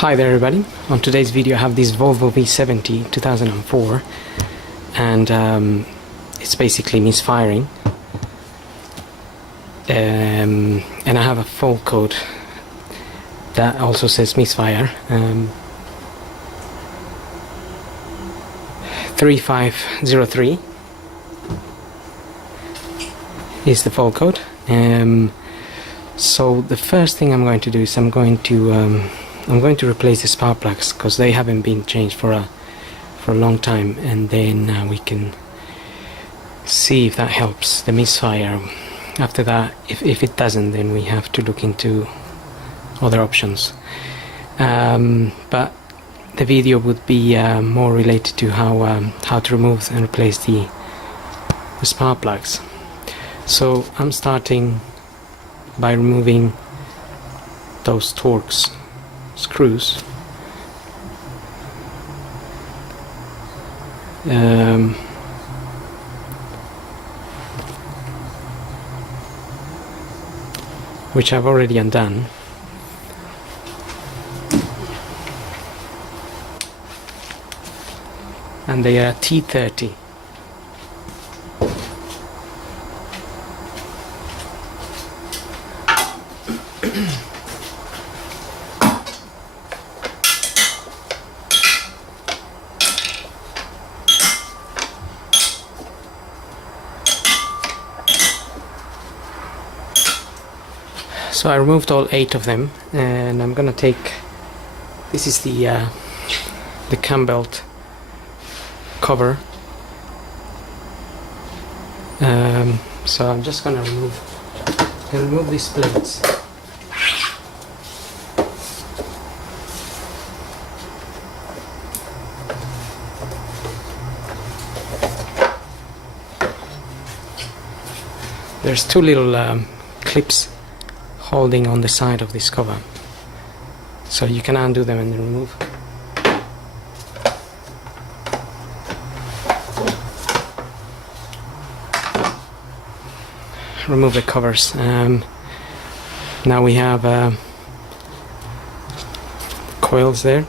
Hi there everybody. On today's video I have this Volvo V70 2004 and it's basically misfiring, and I have a fault code that also says misfire. 3503 is the fault code. So the first thing I'm going to do is I'm going to replace the spark plugs because they haven't been changed for a long time, and then we can see if that helps the misfire. After that, if it doesn't, then we have to look into other options. But the video would be more related to how to remove and replace the spark plugs. So I'm starting by removing those Torx screws. Which I've already undone. And they are T30. So I removed all 8 of them, and I'm gonna take, this is the cam belt cover. So I'm just gonna remove these plates. There's 2 little clips holding on the side of this cover, so you can undo them and remove the covers. Now we have coils there.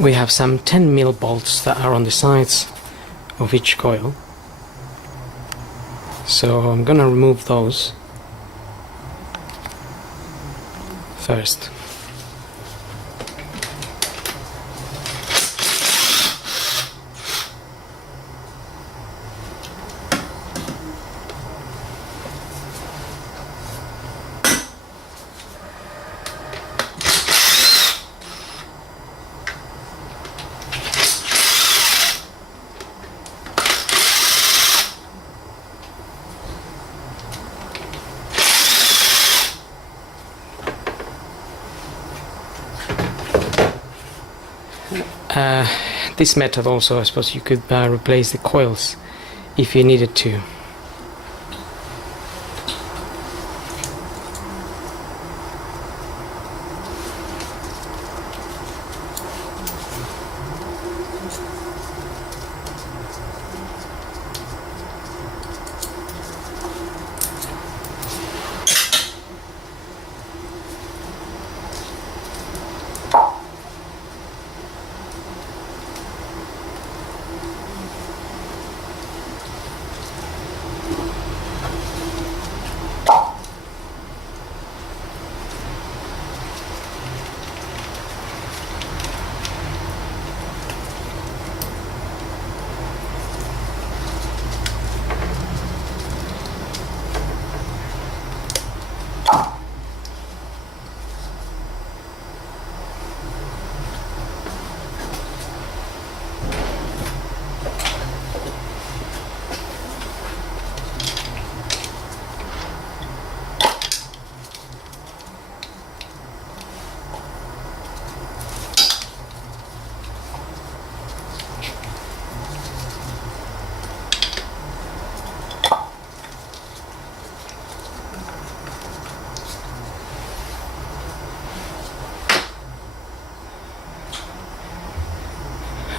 We have some 10mm bolts that are on the sides of each coil, so I'm gonna remove those first. This method also, I suppose you could replace the coils if you needed to.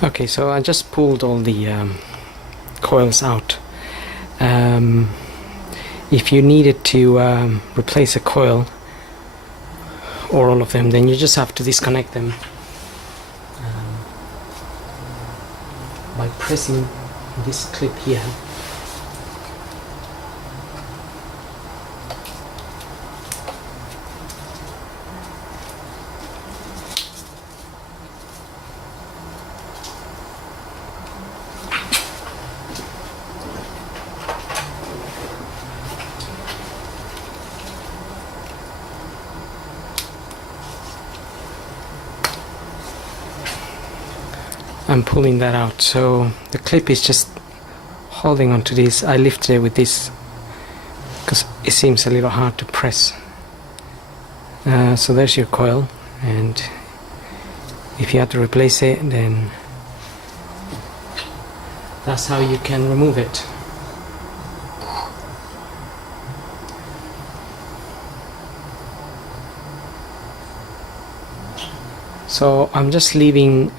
Okay, so I just pulled all the coils out. If you needed to replace a coil or all of them, then you just have to disconnect them by pressing this clip here. I'm pulling that out, so the clip is just holding onto this. I lifted it with this because it seems a little hard to press. So there's your coil, and if you have to replace it, then that's how you can remove it. So I'm just leaving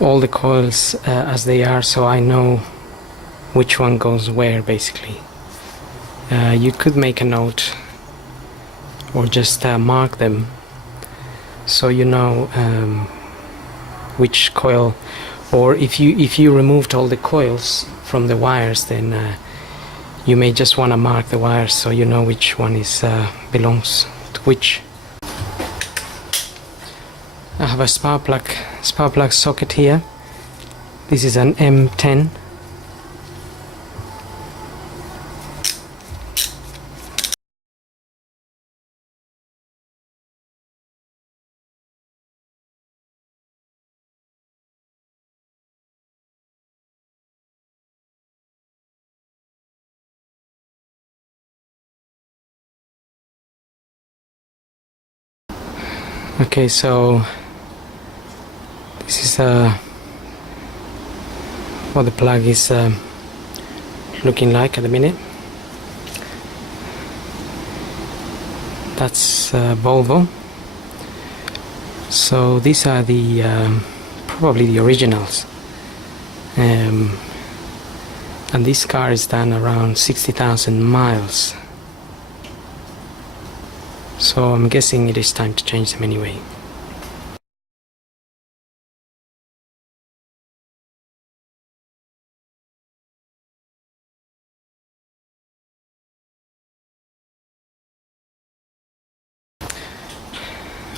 all the coils as they are, so I know which one goes where, basically. You could make a note or just mark them so you know which coil, or if you removed all the coils from the wires, then you may just want to mark the wires so you know which one is belongs to which. I have a spark plug socket here. This is an M10. Okay, so this is what the plug is looking like at the minute. That's Volvo. So these are the probably the originals, and this car is done around 60,000 miles. So I'm guessing it is time to change them anyway.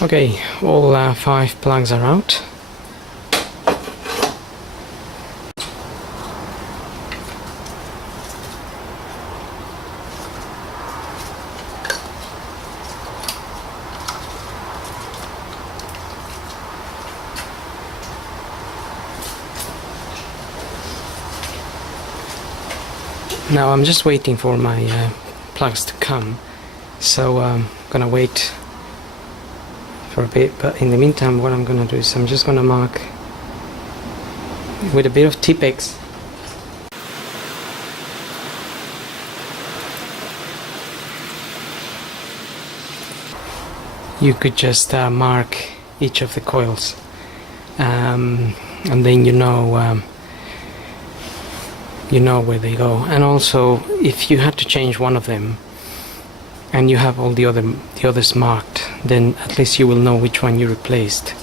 Okay, all 5 plugs are out. Now I'm just waiting for my plugs to come, so I'm gonna wait for a bit, but in the meantime what I'm gonna do is I'm just gonna mark with a bit of Tipex. You could just mark each of the coils, and then you know where they go. And also, if you had to change one of them and you have all the others marked, then at least you will know which one you replaced.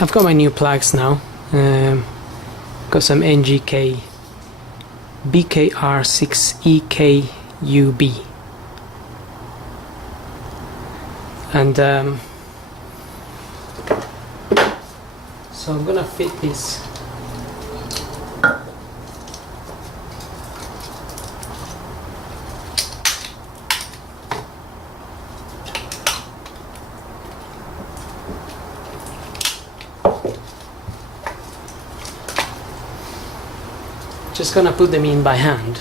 I've got my new plugs now. Got some NGK BKR6EKUB, and so I'm gonna fit this just gonna put them in by hand.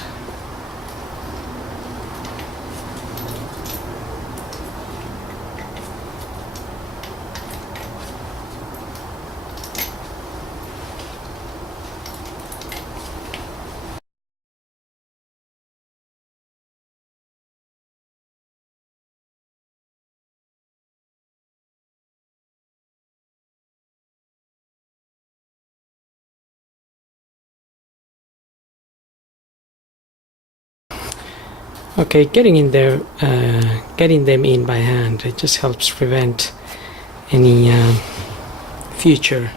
Okay, getting in there, getting them in by hand, it just helps prevent any future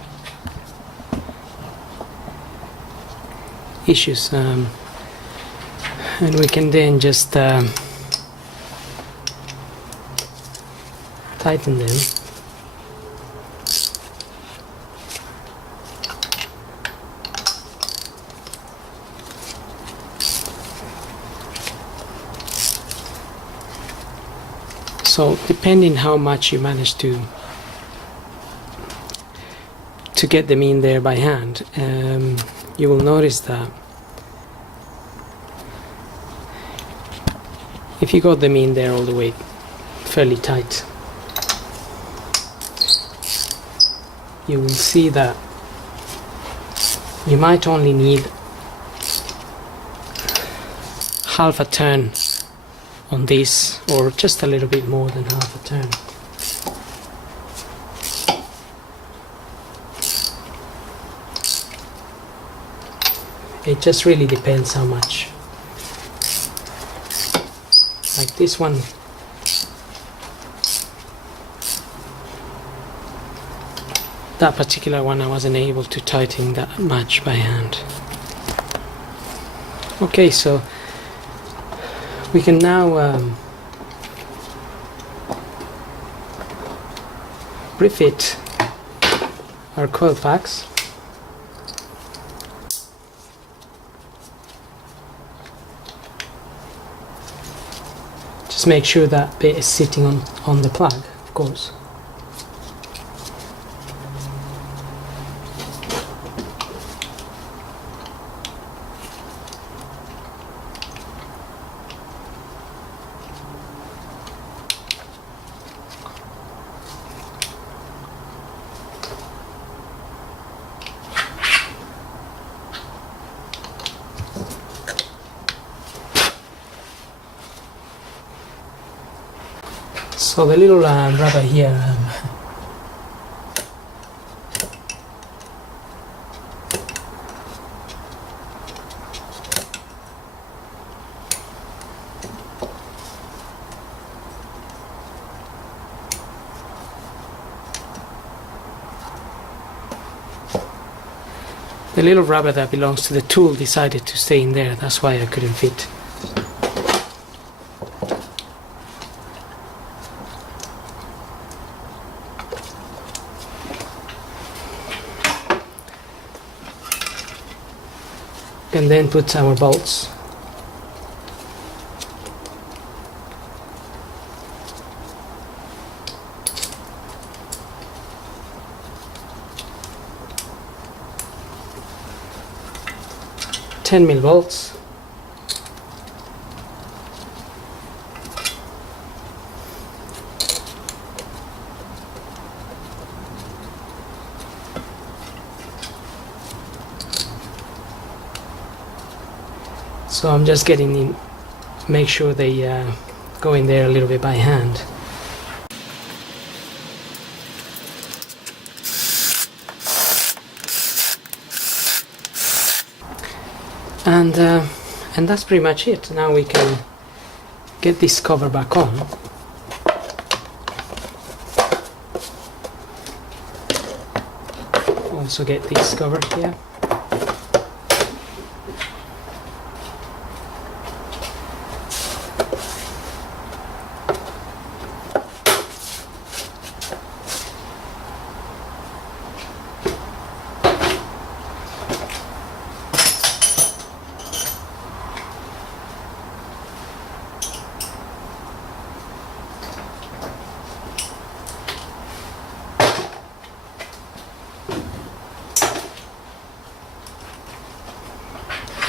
issues, and we can then just tighten them. So depending how much you manage to get them in there by hand, you will notice that if you got them in there all the way fairly tight, you will see that you might only need half a turn on this, or just a little bit more than half a turn. It just really depends how much. Like this one, that particular one I wasn't able to tighten that much by hand. Okay, so we can now refit our coil packs. Just make sure that bit is sitting on the plug, of course. So the little rubber here, the little rubber that belongs to the tool decided to stay in there. That's why I couldn't fit. And then put our bolts. $10mm bolts. So I'm just getting in, make sure they go in there a little bit by hand. And that's pretty much it. Now we can get this cover back on. Also get this cover here.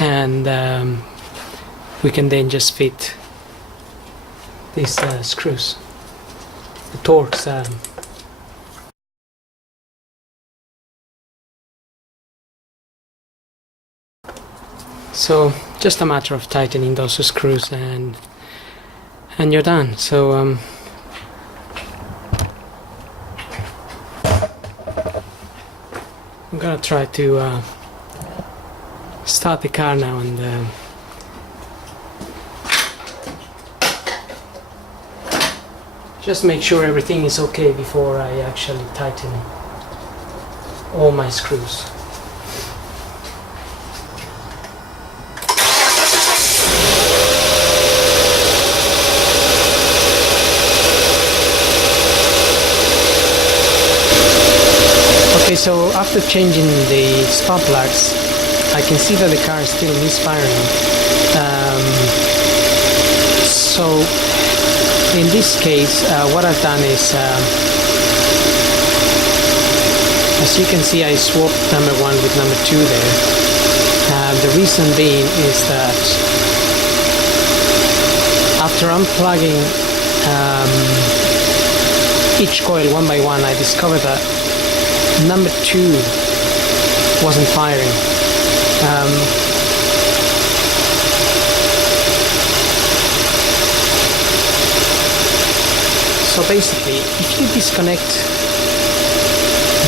And we can then just fit these screws, the Torx. So just a matter of tightening those screws and you're done. So I'm gonna try to start the car now and Just make sure everything is okay before I actually tighten all my screws. Okay, so after changing the spark plugs, I can see that the car is still misfiring. So in this case, what I've done is, as you can see, I swapped number 1 with number 2 there. The reason being is that after unplugging each coil one by one, I discovered that number 2 wasn't firing. So basically, if you disconnect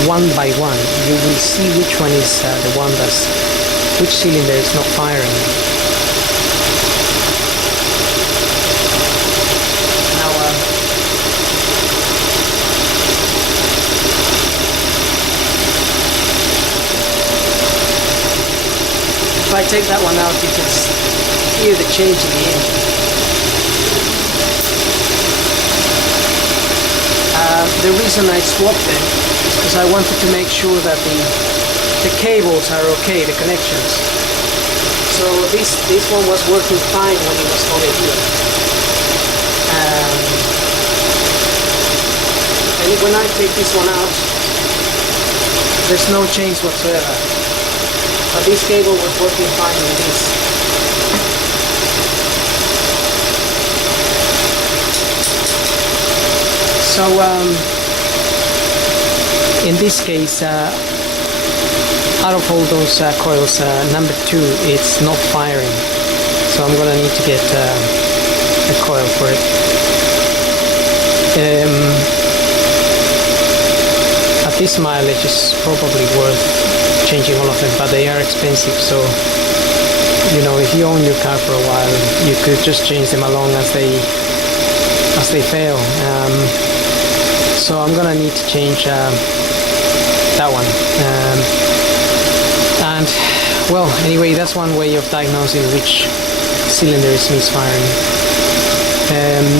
one by one, you will see which one is the one which cylinder is not firing. If I take that one out, you can hear the change in the engine. The reason I swapped them is because I wanted to make sure that the cables are okay, the connections. So this one was working fine when it was over here. And when I take this one out, there's no change whatsoever. But this cable was working fine with this. So in this case, out of all those coils, number 2 it's not firing. So I'm gonna need to get a coil for it. At this mileage, it's probably worth changing all of them, but they are expensive. So you know, if you own your car for a while, you could just change them along as they fail. So I'm gonna need to change that one. And well, anyway, that's one way of diagnosing which cylinder is misfiring.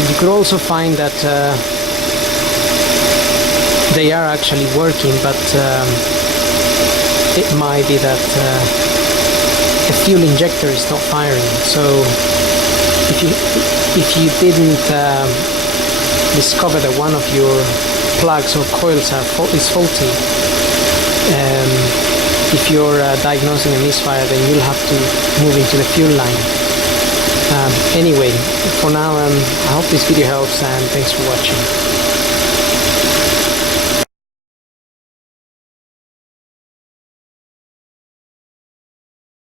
You could also find that they are actually working, but it might be that the fuel injector is not firing. So if you didn't discover that one of your plugs or coils is faulty, if you're diagnosing a misfire, then you'll have to move into the fuel line. Anyway, for now, I hope this video helps, and thanks for watching.